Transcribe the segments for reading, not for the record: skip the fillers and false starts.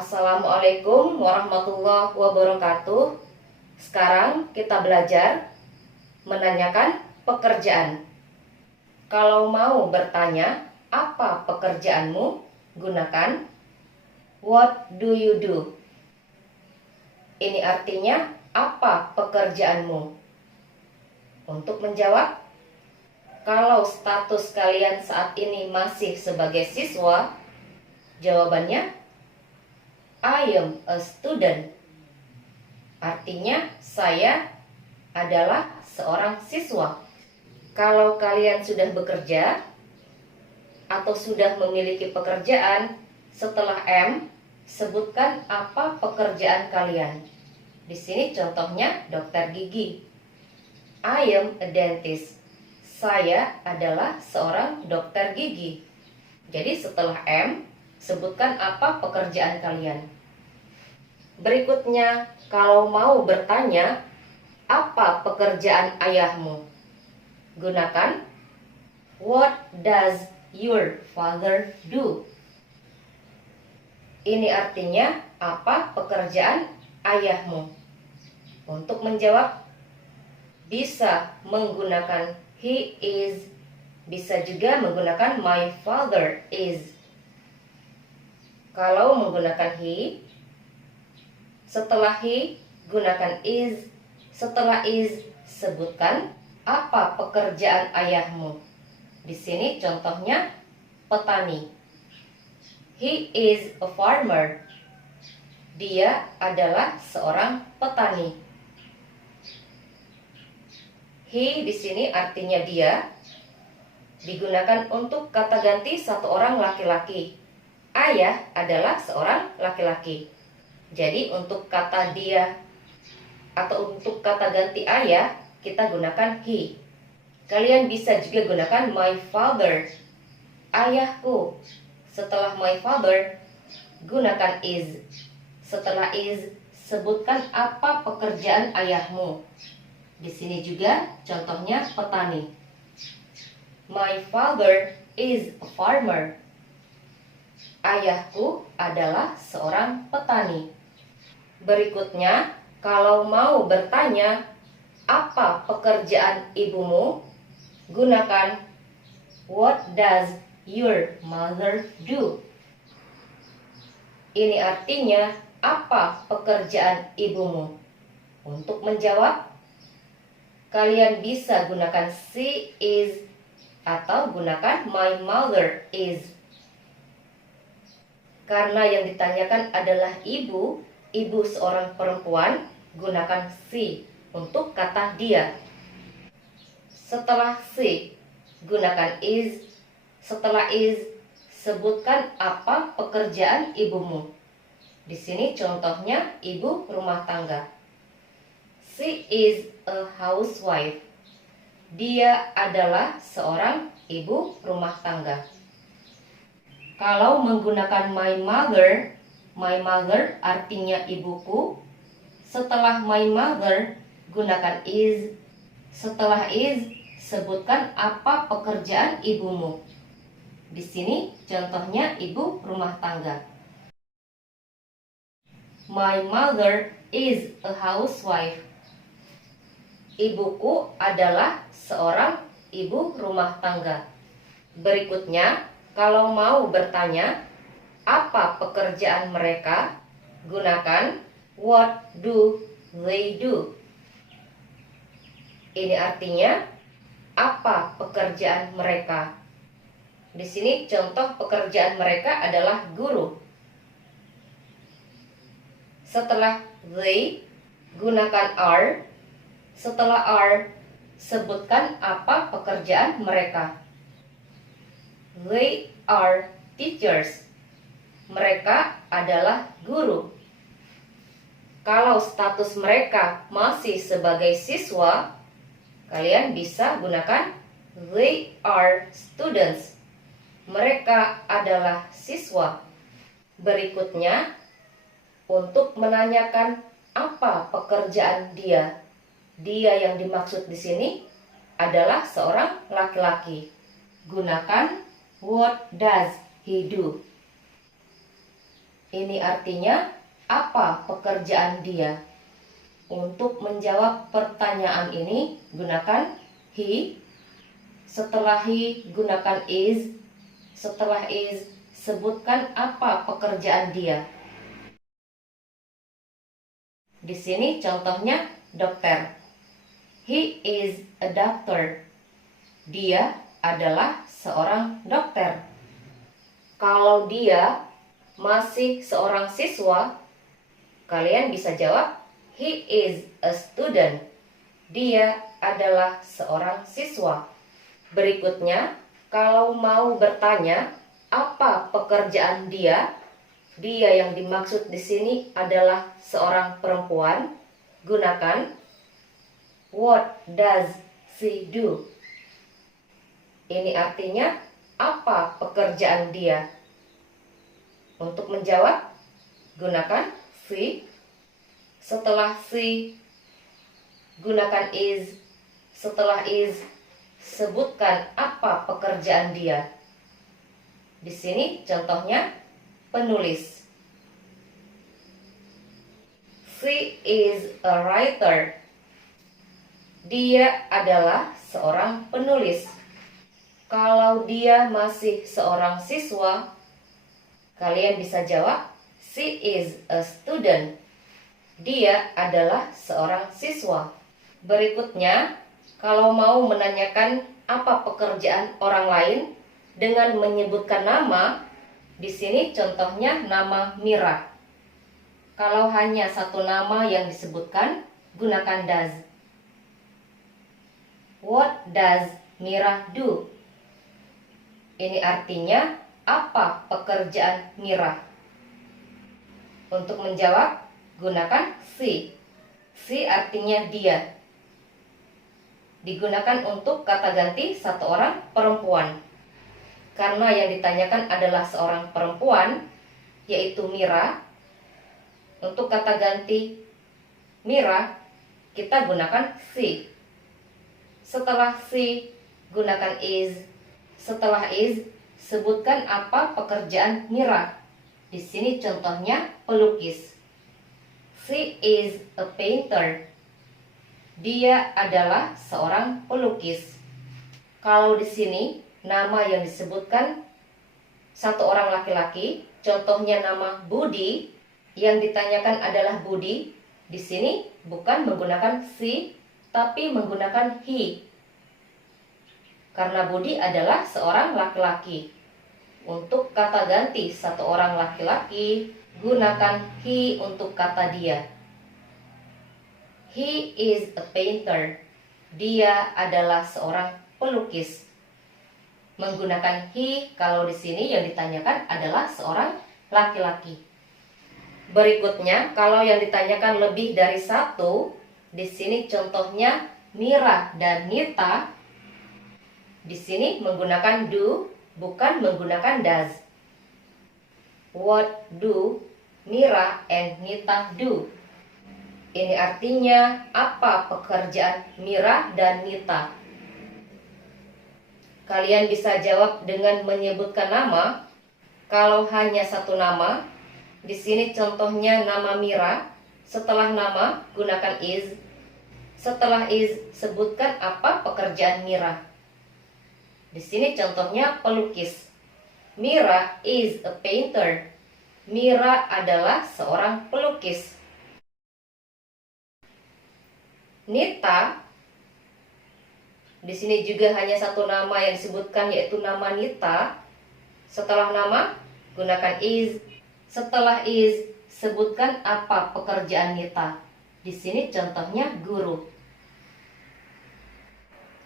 Assalamualaikum warahmatullahi wabarakatuh. Sekarang kita belajar menanyakan pekerjaan. Kalau mau bertanya, apa pekerjaanmu? Gunakan what do you do? Ini artinya, apa pekerjaanmu? Untuk menjawab, kalau status kalian saat ini masih sebagai siswa, jawabannya I am a student. Artinya saya adalah seorang siswa. Kalau kalian sudah bekerja atau sudah memiliki pekerjaan, setelah M, sebutkan apa pekerjaan kalian. Di sini contohnya dokter gigi. I am a dentist. Saya adalah seorang dokter gigi. Jadi setelah M, sebutkan apa pekerjaan kalian. Berikutnya, kalau mau bertanya, apa pekerjaan ayahmu? Gunakan what does your father do? Ini artinya, apa pekerjaan ayahmu? Untuk menjawab, bisa menggunakan he is, bisa juga menggunakan my father is. Kalau menggunakan he, setelah he gunakan is, setelah is sebutkan apa pekerjaan ayahmu. Di sini contohnya petani. He is a farmer. Dia adalah seorang petani. He di sini artinya dia, digunakan untuk kata ganti satu orang laki-laki. Ayah adalah seorang laki-laki. Jadi untuk kata dia atau untuk kata ganti ayah, kita gunakan he. Kalian bisa juga gunakan my father, ayahku. Setelah my father, gunakan is. Setelah is, sebutkan apa pekerjaan ayahmu. Di sini juga contohnya petani. My father is a farmer. Ayahku adalah seorang petani. Berikutnya, kalau mau bertanya, apa pekerjaan ibumu? Gunakan what does your mother do? Ini artinya, apa pekerjaan ibumu? Untuk menjawab, kalian bisa gunakan she is atau gunakan my mother is. Karena yang ditanyakan adalah ibu seorang perempuan, gunakan she untuk kata dia. Setelah she, gunakan is. Setelah is, sebutkan apa pekerjaan ibumu. Di sini contohnya ibu rumah tangga. She is a housewife. Dia adalah seorang ibu rumah tangga. Kalau menggunakan my mother artinya ibuku. Setelah my mother, gunakan is. Setelah is, sebutkan apa pekerjaan ibumu. Di sini contohnya ibu rumah tangga. My mother is a housewife. Ibuku adalah seorang ibu rumah tangga. Berikutnya, kalau mau bertanya, apa pekerjaan mereka? Gunakan what do they do? Ini artinya, apa pekerjaan mereka? Di sini contoh pekerjaan mereka adalah guru. Setelah they, gunakan are. Setelah are, sebutkan apa pekerjaan mereka. They are teachers. Mereka adalah guru. Kalau status mereka masih sebagai siswa, kalian bisa gunakan they are students. Mereka adalah siswa. Berikutnya, untuk menanyakan apa pekerjaan dia. Dia yang dimaksud di sini adalah seorang laki-laki. Gunakan what does he do. Ini artinya apa pekerjaan dia? Untuk menjawab pertanyaan ini gunakan he. Setelah he gunakan is. Setelah is sebutkan apa pekerjaan dia. Di sini contohnya dokter. He is a doctor. Dia adalah seorang dokter. Kalau dia masih seorang siswa, kalian bisa jawab he is a student. Dia adalah seorang siswa. Berikutnya, kalau mau bertanya apa pekerjaan dia, dia yang dimaksud di sini adalah seorang perempuan, gunakan what does she do? Ini artinya apa pekerjaan dia? Untuk menjawab, gunakan she. Setelah she, gunakan is. Setelah is, sebutkan apa pekerjaan dia. Di sini contohnya penulis. She is a writer. Dia adalah seorang penulis. Kalau dia masih seorang siswa, kalian bisa jawab she is a student. Dia adalah seorang siswa. Berikutnya, kalau mau menanyakan apa pekerjaan orang lain dengan menyebutkan nama, di sini contohnya nama Mira. Kalau hanya satu nama yang disebutkan, gunakan does. What does Mira do? Ini artinya apa pekerjaan Mira? Untuk menjawab, gunakan she. She artinya dia. Digunakan untuk kata ganti satu orang perempuan. Karena yang ditanyakan adalah seorang perempuan, yaitu Mira. Untuk kata ganti Mira, kita gunakan she. Setelah she, gunakan is. Setelah is, sebutkan apa pekerjaan Mira. Di sini contohnya pelukis. She is a painter. Dia adalah seorang pelukis. Kalau di sini nama yang disebutkan satu orang laki-laki, contohnya nama Budi, yang ditanyakan adalah Budi. Di sini bukan menggunakan she, tapi menggunakan he. Karena Budi adalah seorang laki-laki. Untuk kata ganti satu orang laki-laki, gunakan he untuk kata dia. He is a painter. Dia adalah seorang pelukis. Menggunakan he kalau di sini yang ditanyakan adalah seorang laki-laki. Berikutnya, kalau yang ditanyakan lebih dari satu, di sini contohnya Mira dan Nita. Di sini menggunakan do, bukan menggunakan does. What do Mira and Nita do? Ini artinya apa pekerjaan Mira dan Nita? Kalian bisa jawab dengan menyebutkan nama. Kalau hanya satu nama, di sini contohnya nama Mira. Setelah nama, gunakan is. Setelah is, sebutkan apa pekerjaan Mira. Di sini contohnya pelukis. Mira is a painter. Mira adalah seorang pelukis. Nita, di sini juga hanya satu nama yang disebutkan, yaitu nama Nita. Setelah nama, gunakan is. Setelah is, sebutkan apa pekerjaan Nita. Di sini contohnya guru.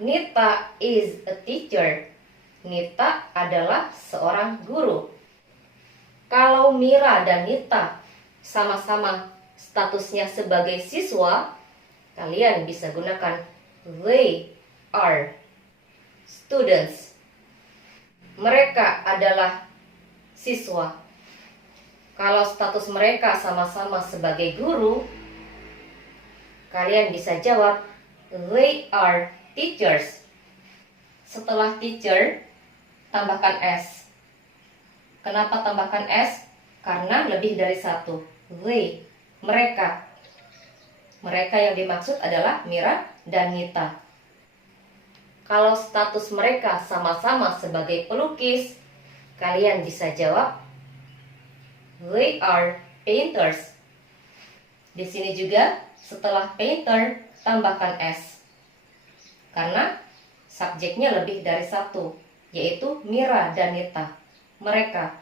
Nita is a teacher. Nita adalah seorang guru. Kalau Mira dan Nita sama-sama statusnya sebagai siswa, kalian bisa gunakan they are students. Mereka adalah siswa. Kalau status mereka sama-sama sebagai guru, kalian bisa jawab they are teachers. Setelah teacher, tambahkan s. Kenapa tambahkan s? karena lebih dari satu. They, mereka. Mereka yang dimaksud adalah Mira dan Nita. Kalau status mereka sama-sama sebagai pelukis, kalian bisa jawab, they are painters. Di sini juga setelah painter tambahkan s. Karena subjeknya lebih dari satu, yaitu Mira dan Nita. Mereka.